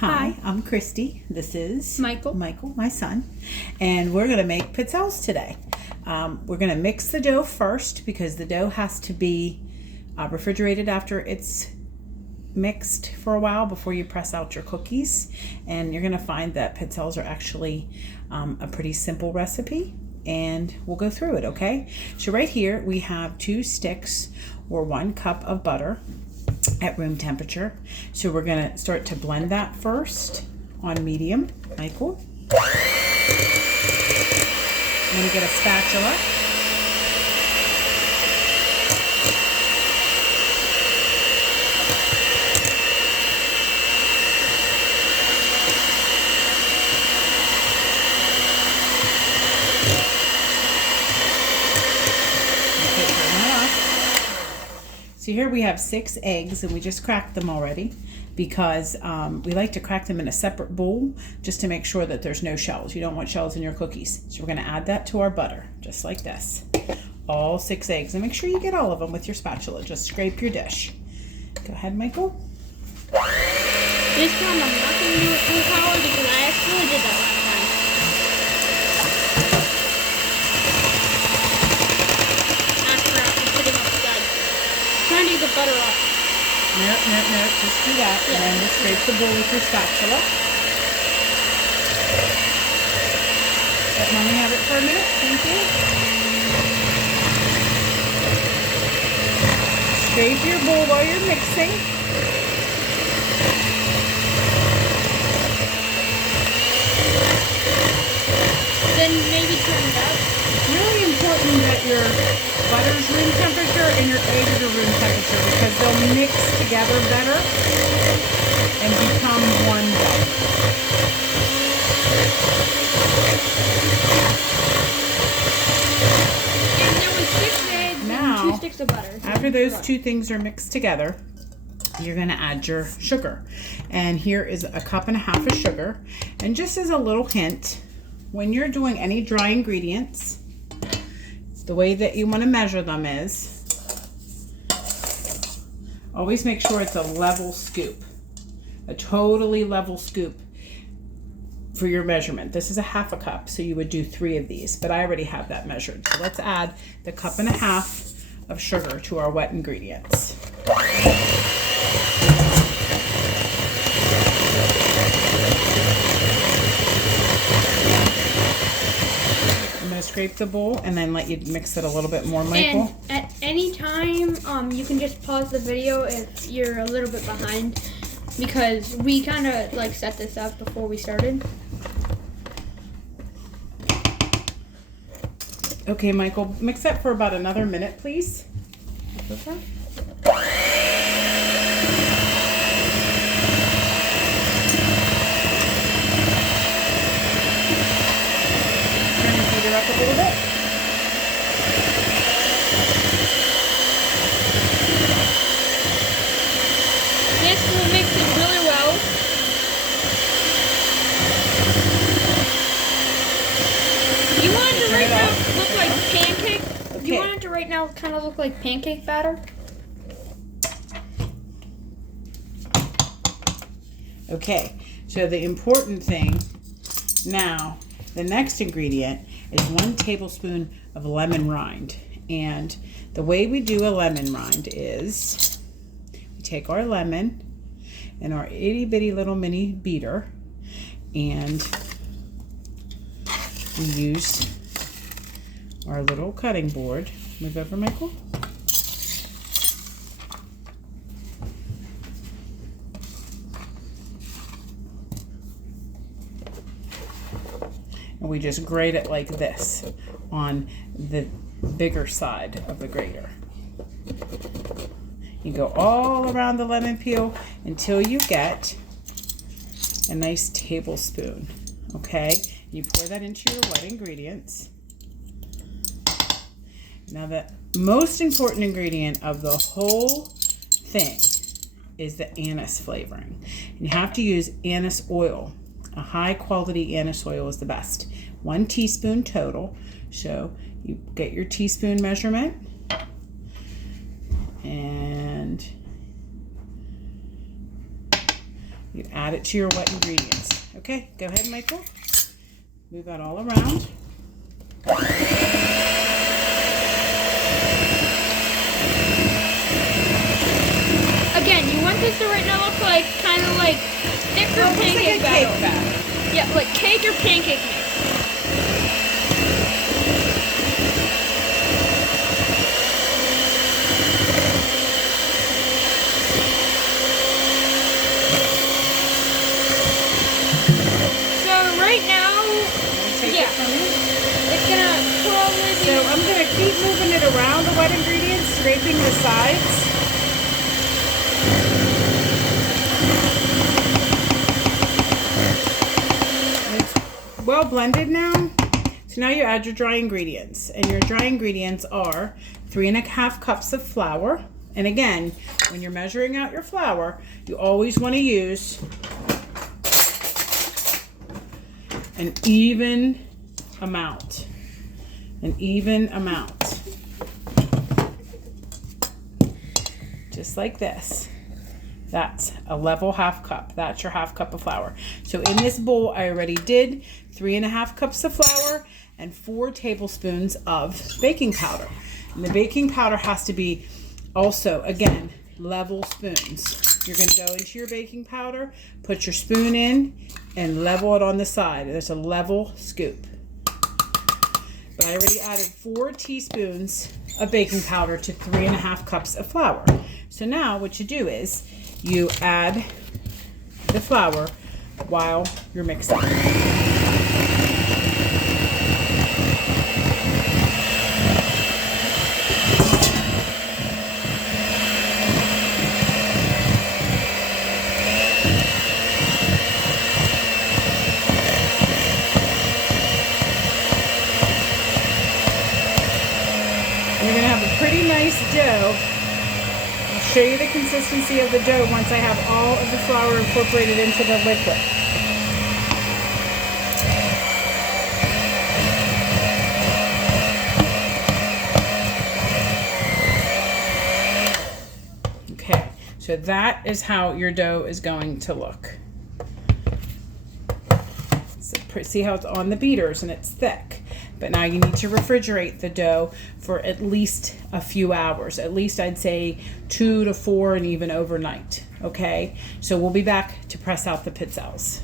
Hi, I'm Christy. This is Michael, my son, and we're going to make pizzelles today. We're going to mix the dough first because the dough has to be refrigerated after it's mixed for a while before you press out your cookies. And you're going to find that pizzelles are actually a pretty simple recipe, and we'll go through it, okay? So right here we have 2 sticks or 1 cup of butter at room temperature. So we're going to start to blend that first on medium. Michael, I'm going to get a spatula. So here we have 6 eggs, and we just cracked them already because we like to crack them in a separate bowl just to make sure that there's no shells. You don't want shells in your cookies. So we're going to add that to our butter, just like this. All 6 eggs, and make sure you get all of them with your spatula. Just scrape your dish. Go ahead, Michael. This time I'm not going to do it full power because I actually did that last time. Trying to get the butter off. No, just do that. Yeah. And then just scrape the bowl with your spatula. Let mommy have it for a minute. Thank you. Scrape your bowl while you're mixing. Then maybe turn it up. It's really important that your butter's room temperature and your eggs are room temperature because they'll mix together better and become one dough. And there was 6 eggs now, and 2 sticks of butter. After those 2 things are mixed together, you're going to add your sugar. And here is a cup and a half of sugar. And just as a little hint, when you're doing any dry ingredients, the way that you want to measure them is always make sure it's a level scoop, a totally level scoop for your measurement. This is a half a cup, so you would do 3 of these, but I already have that measured. So let's add the cup and a half of sugar to our wet ingredients. Scrape the bowl and then let you mix it a little bit more, Michael. And at any time, you can just pause the video if you're a little bit behind because we kind of like set this up before we started. Okay, Michael, mix that for about another minute, please. Okay. Up a little bit. This will mix it really well. You want it to right now look like pancake? Okay. You want it to right now kind of look like pancake batter? Okay, so the important thing now, the next ingredient is 1 tablespoon of lemon rind. And the way we do a lemon rind is we take our lemon and our itty bitty little mini beater, and we use our little cutting board. Move over, Michael. And we just grate it like this on the bigger side of the grater. You go all around the lemon peel until you get a nice tablespoon, okay? You pour that into your wet ingredients. Now the most important ingredient of the whole thing is the anise flavoring. And you have to use anise oil. A high quality anise oil is the best. 1 teaspoon total. So you get your teaspoon measurement and you Add it to your wet ingredients. Okay, go ahead, Michael. Move that all around. Again, you want this to right now look like kind of like thicker pancake batter. Yeah, like cake or pancake mix. So right now, it's gonna probably be... So I'm gonna keep moving it around the wet ingredients, scraping the sides. Well blended now. So now you add your dry ingredients, and your dry ingredients are 3½ cups of flour. And again, when you're measuring out your flour, you always want to use an even amount. Just like this. That's a level ½ cup. That's your ½ cup of flour. So in this bowl, I already did 3½ cups of flour and 4 tablespoons of baking powder. And the baking powder has to be also, again, level spoons. You're going to go into your baking powder, put your spoon in, and level it on the side. There's a level scoop. But I already added 4 teaspoons of baking powder to 3½ cups of flour. So now what you do is you add the flour while you're mixing. You're going to have a pretty nice dough. I'll show you the consistency of the dough once I have all of the flour incorporated into the liquid. Okay, so that is how your dough is going to look. So see how it's on the beaters and it's thick. But now you need to refrigerate the dough for at least a few hours. At least I'd say 2 to 4 and even overnight. Okay, so we'll be back to press out the pizzelles.